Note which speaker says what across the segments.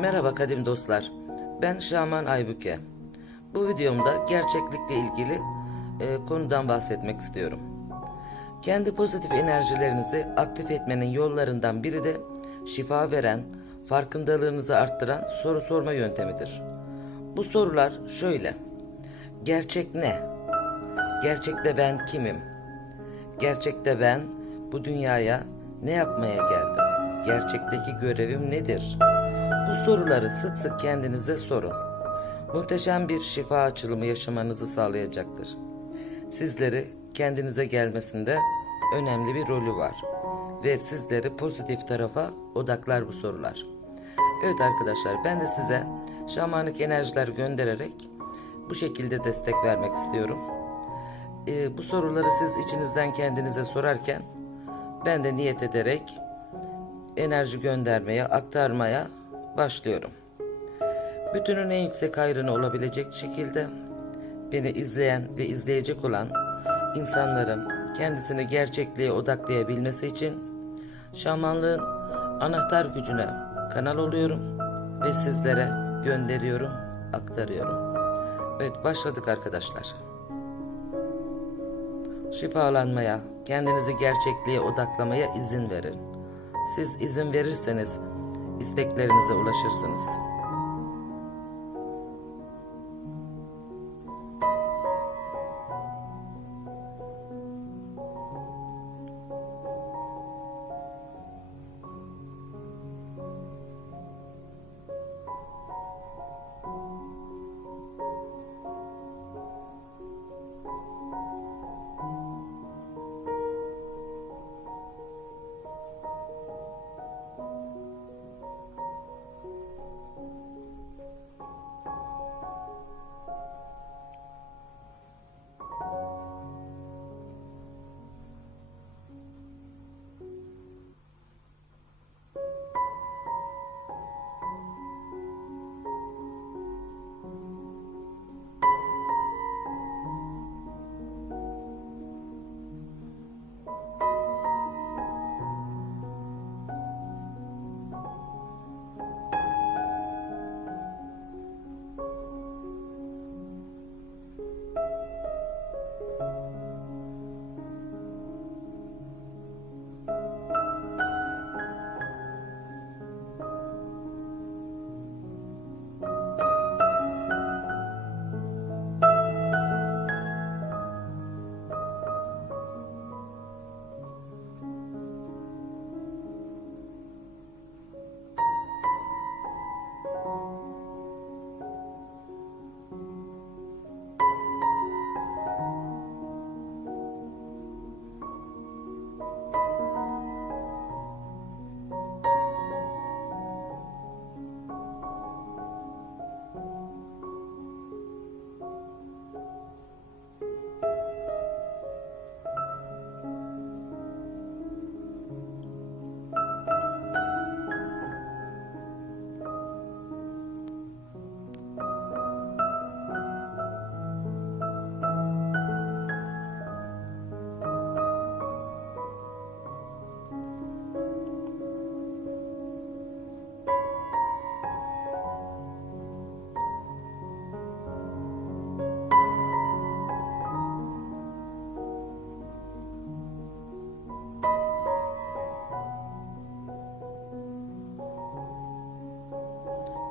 Speaker 1: Merhaba kadim dostlar. Ben Şaman Aybüke. Bu videomda gerçeklikle ilgili e, konudan bahsetmek istiyorum. Kendi pozitif enerjilerinizi aktif etmenin yollarından biri de şifa veren, farkındalığınızı arttıran soru sorma yöntemidir. Bu sorular şöyle. Gerçek ne? Gerçekte ben kimim? Gerçekte ben bu dünyaya ne yapmaya geldim? Gerçekteki görevim nedir? Bu soruları sık sık kendinize sorun. Muhteşem bir şifa açılımı yaşamanızı sağlayacaktır. Sizleri kendinize gelmesinde önemli bir rolü var ve sizleri pozitif tarafa odaklar bu sorular. Evet arkadaşlar ben de size şamanik enerjiler göndererek bu şekilde destek vermek istiyorum. Ee, bu soruları siz içinizden kendinize sorarken ben de niyet ederek enerji göndermeye, aktarmaya başlıyorum. Bütünün en yüksek hayrını olabilecek şekilde beni izleyen ve izleyecek olan insanların kendisini gerçekliğe odaklayabilmesi için şamanlığın anahtar gücüne kanal oluyorum ve sizlere gönderiyorum, aktarıyorum. Evet başladık arkadaşlar. Şifalanmaya, kendinizi gerçekliğe odaklamaya izin verin. Siz izin verirseniz isteklerinize ulaşırsınız.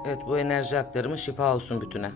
Speaker 1: Evet bu enerji aktarımı şifa olsun bütüne.